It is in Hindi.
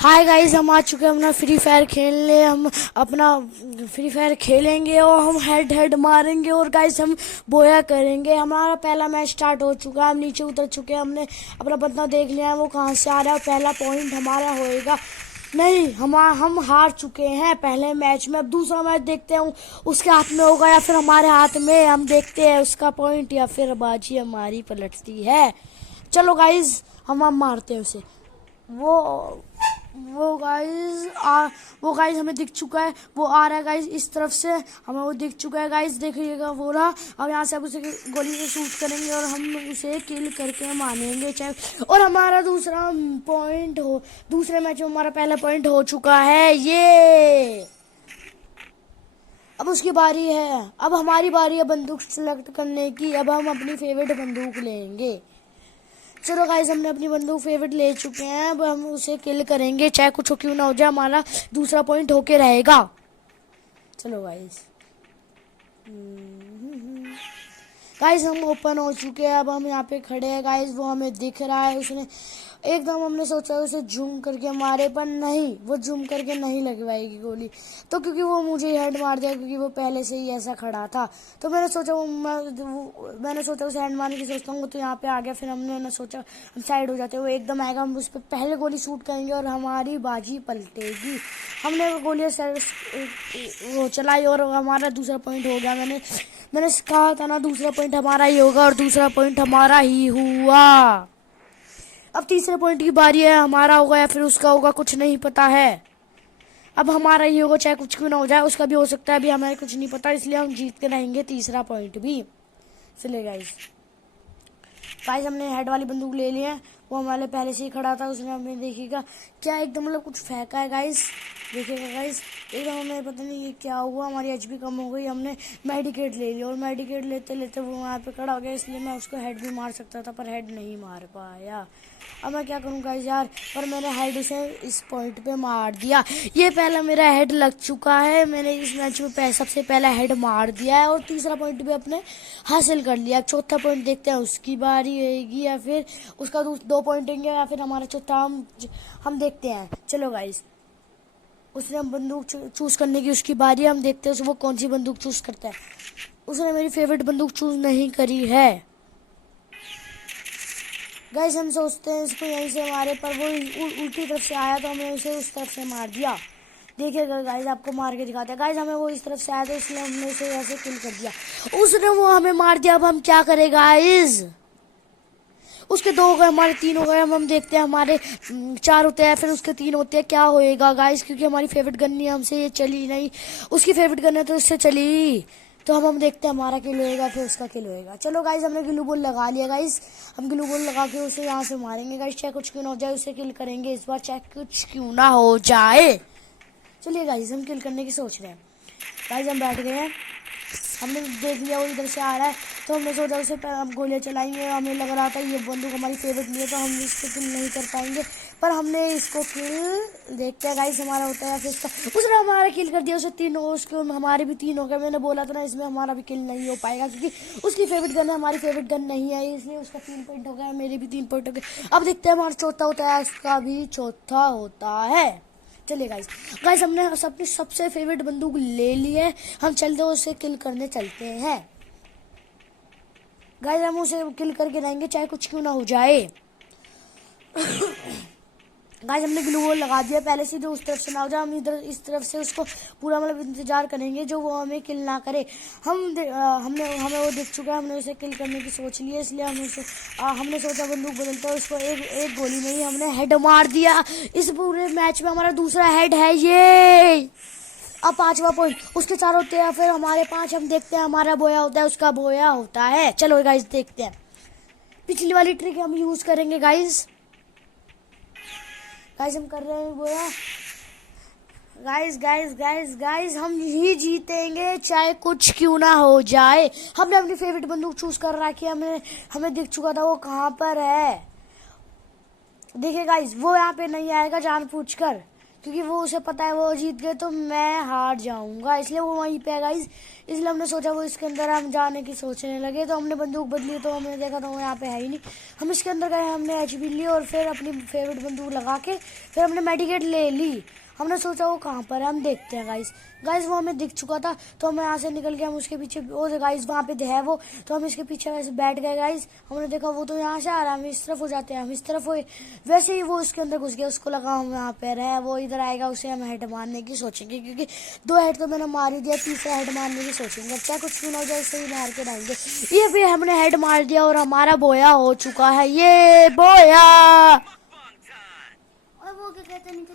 हाय गाइस, हम आ चुके हैं अपना फ्री फायर खेलने। हम अपना फ्री फायर खेलेंगे और हम हेड हेड मारेंगे और गाइस हम बोया करेंगे। हमारा पहला मैच स्टार्ट हो चुका है। हम नीचे उतर चुके हैं। हमने अपना बंदा देख लिया है वो कहाँ से आ रहा है। पहला पॉइंट हमारा होएगा। नहीं, हम हार चुके हैं पहले मैच में। अब दूसरा मैच देखते हैं उसके हाथ में होगा या फिर हमारे हाथ में। हम देखते हैं उसका पॉइंट या फिर बाजी हमारी पलटती है। चलो गाइस, हम मारते हैं उसे। वो वो गाइस हमें दिख चुका है। वो आ रहा है गाइस इस तरफ से। हमें वो दिख चुका है गाइस, देखिएगा वो रहा। अब यहाँ से अब उसे गोली से शूट करेंगे और हम उसे किल करके मारेंगे चाहे। और हमारा दूसरे मैच में हमारा पहला पॉइंट हो चुका है। ये अब उसकी बारी है। अब हमारी बारी है बंदूक सेलेक्ट करने की। अब हम अपनी फेवरेट बंदूक लेंगे। चलो गाइस, हमने अपनी बंदूक फेवरेट ले चुके हैं। अब हम उसे किल करेंगे चाहे कुछ क्यों ना हो जाए। हमारा दूसरा पॉइंट होके रहेगा। चलो गाइस, गाइस हम ओपन हो चुके हैं। अब हम यहाँ पे खड़े हैं गाइस। वो हमें दिख रहा है। उसने एकदम, हमने सोचा उसे जूम करके मारे, पर नहीं, वो जूम करके नहीं लगवाएगी गोली। तो क्योंकि वो मुझे हेड मार दिया, क्योंकि वो पहले से ही ऐसा खड़ा था। तो मैंने सोचा मैंने सोचा उसे हेड मारने की सोचता हूँ। तो यहाँ पे आ गया। फिर हमने ना सोचा हम साइड हो जाते हैं। वो एकदम आएगा, हम उस पर पहले गोली शूट करेंगे और हमारी बाजी पलटेगी। हमने गोलियाँ वो चलाई और हमारा दूसरा पॉइंट हो गया। मैंने कहा था ना दूसरा पॉइंट हमारा ही होगा, और दूसरा पॉइंट हमारा ही हुआ। अब तीसरे पॉइंट की बारी है। हमारा होगा या फिर उसका होगा, कुछ नहीं पता है। अब हमारा ही होगा चाहे कुछ क्यों ना हो जाए। उसका भी हो सकता है, अभी हमें कुछ नहीं पता, इसलिए हम जीत के रहेंगे तीसरा पॉइंट भी। चलिए गाइस, हमने हेड वाली बंदूक ले ली है। वो हमारे पहले से ही खड़ा था। उसने हमें देखिएगा क्या एकदम मतलब कुछ फेंका है गाइस। देखिएगा गाइस, एकदम हमें पता नहीं ये क्या हुआ। हमारी एचपी कम हो गई। हमने मेडिकेट ले लिया और मेडिकेट लेते लेते वो वहाँ पे खड़ा हो गया। इसलिए मैं उसको हेड भी मार सकता था, पर हेड नहीं मार पाया। अब मैं क्या करूँ गाइस यार, पर मैंने हेड उसे इस पॉइंट पे मार दिया। ये पहला मेरा हेड लग चुका है। मैंने इस मैच में सबसे पहला हेड मार दिया है और तीसरा पॉइंट भी अपने हासिल कर लिया। चौथा पॉइंट देखते हैं उसकी बारी रहेगी या फिर उसका दो पॉइंट होंगे या फिर हमारा चौथा। हम देखते हैं। चलो गाइस, उसने हम बंदूक चूज करने की उसकी बारी है। हम देखते हैं वो कौन सी बंदूक चूज करता है। उसने मेरी फेवरेट बंदूक चूज नहीं करी है गाइस। हम सोचते हैं इसको यहीं से मारे, पर वो उल्टी तरफ से आया तो हमने उसे उस तरफ से मार दिया। देखिएगा गाइस, आपको मार के दिखाते हैं। गाइस हमें वो इस तरफ से आया था, इसलिए हमने उसे ऐसे किल कर दिया। उसने वो हमें मार दिया। अब हम क्या करें गाइस, उसके दो हो गए, हमारे तीन हो गए। हम देखते हैं हमारे चार होते हैं फिर उसके तीन होते हैं, क्या होएगा गाइस। क्योंकि हमारी फेवरेट गन नहीं है, हमसे ये चली नहीं। उसकी फेवरेट गन है तो उससे चली। तो हम देखते हैं हमारा किल होएगा फिर उसका किल होएगा। चलो गाइस, हमने ग्लू बॉल लगा लिया गाइस। हम ग्लू बॉल लगा के उसे यहाँ से मारेंगे गाइस। चाहे कुछ क्यों ना हो जाए, उसे किल करेंगे इस बार, चाहे कुछ क्यों ना हो जाए। चलिए गाइस, हम किल करने की सोच रहे हैं। गाइस हम बैठ गए हैं। हमने देख लिया वो इधर से आ रहा है, तो हमने सोचा उसे हम गोलियाँ चलाएंगे। हमें लग रहा था ये बंदूक हमारी फेवरेट नहीं है, तो हम इसको किल नहीं कर पाएंगे। पर हमने इसको किल, देखते हैं गाइस हमारा होता है फिर इसका। उसने हमारा किल कर दिया। उसे तीन हो, उसके हमारे भी तीन हो गए। मैंने बोला था ना इसमें हमारा भी किल नहीं हो पाएगा, क्योंकि उसकी फेवरेट गन है, हमारी फेवरेट गन नहीं है, इसलिए उसका 3 पॉइंट हो गया, मेरे भी 3 पॉइंट हो गए। अब देखते हैं हमारा चौथा होता है, उसका भी चौथा होता है। चलिए गाइस हमने अपनी सबसे फेवरेट बंदूक ले ली है। हम चलते उसे किल करने चलते हैं गाइस। हम उसे किल करके रहेंगे चाहे कुछ क्यों ना हो जाए। गाइस हमने ग्लू वॉल लगा दिया पहले से, जो उस तरफ से ना हो जाए। हम इधर इस तरफ से उसको पूरा मतलब इंतजार करेंगे जो वो हमें किल ना करे। हमें वो दिख चुका है। हमने उसे किल करने की सोच ली है, इसलिए हमने सोचा बंदूक बदलता है। उसको एक गोली में ही हमने हेड मार दिया। इस पूरे मैच में हमारा दूसरा हेड है ये। अब 5वां पॉइंट, उसके 4 होते हैं फिर हमारे 5। हम देखते हैं हमारा बोया होता है, उसका बोया होता है। चलो गाइस देखते हैं। पिछली वाली ट्रिक हम यूज करेंगे गाइस। हम कर रहे हैं बोया। गाइस हम ही जीतेंगे चाहे कुछ क्यों ना हो जाए। हमने अपनी फेवरेट बंदूक चूज कर रखी है। हमें दिख चुका था वो कहाँ पर है। देखिए गाइस, वो यहाँ पे नहीं आएगा जानबूझकर, क्योंकि वो उसे पता है वो जीत गए तो मैं हार जाऊंगा, इसलिए वो वहीं पे है गाइस। इसलिए हमने सोचा वो इसके अंदर हम जाने की सोचने लगे, तो हमने बंदूक बदली तो हमने देखा तो वो यहाँ पे है ही नहीं। हम इसके अंदर गए, हमने एचपी ली और फिर अपनी फेवरेट बंदूक लगा के फिर हमने मेडिकेट ले ली। हमने सोचा वो कहाँ पर है, हम देखते हैं गाइस। गाइस वो हमें दिख चुका था तो हम यहाँ से निकल के हम उसके पीछे, वो गाइस वहाँ पे है वो, तो हम इसके पीछे वैसे बैठ गए गाइस। हमने देखा वो तो यहाँ से आ रहा है, हम इस तरफ हो जाते हैं, हम इस तरफ हुए, वैसे ही वो उसके अंदर घुस गया। उसको लगा हम यहाँ पे रहे, वो इधर आएगा, उसे हम हेड मारने की सोचेंगे, क्योंकि 2 हेड तो मैंने मार ही दिया, तीसरा हेड मारने की सोचेंगे, चाहे कुछ भी ना हो जाए, इसे ही मार के डालेंगे। ये भी हमने हेड मार दिया और हमारा बोया हो चुका है, ये बोया। और वो क्या कहते हैं,